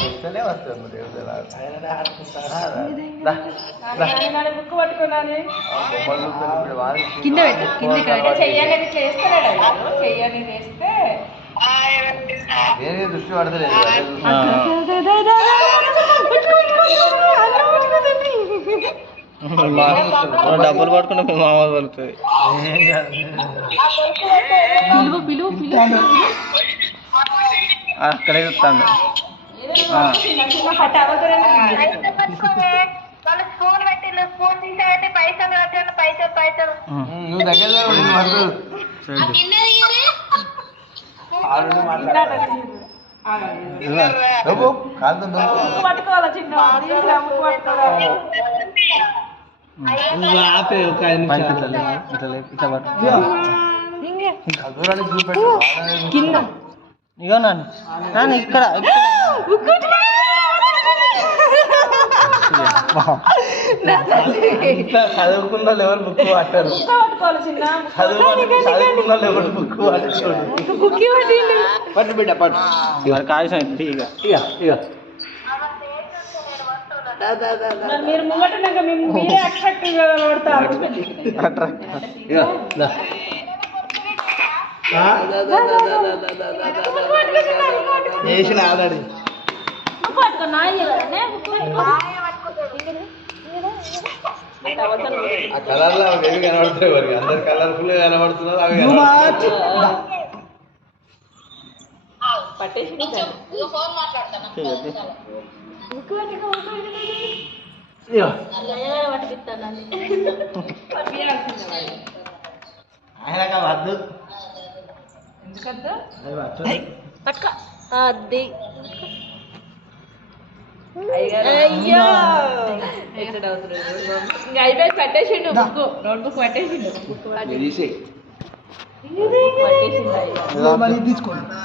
ఇస్తూనే వస్తుంది బుక్ పట్టుకున్నాను కింద చెయ్యని చేస్తాడు చెయ్యని చేస్తే నేనే దృష్టి పడతలేదు డబ్బులు పట్టుకుంటే మీ మామ దొరుకుతుంది అక్కడే చూస్తాను నువ్వు దగ్గర పట్టుకోవాలి చిన్న కింద ఇగో నాన్న ఇక్కడ చదువుకున్న లెవెల్ బుక్ పట్టారు చదువుకున్న లెవెల్ బుక్ పట్టు బిడ్డ పట్టు కాయసం అవుతుంది ఇక ఇక ఇక మీరు ముంగట మీరే అట్రాక్టివ్ గా కనబడతారు వేసిన ఆల్రెడీ ఆ కలర్ లో అవి కనబడతాయి వారికి అందరు కలర్ఫుల్ గా కనబడుతున్నారు అవి ఆయన వద్దు పట్టుకో అది అయ్యో ఇంకా అయిపోయి పట్టేసిండు బుక్ నోట్బుక్ పట్టేసిండు తీసేయి పట్టేసిండు తీసుకోండి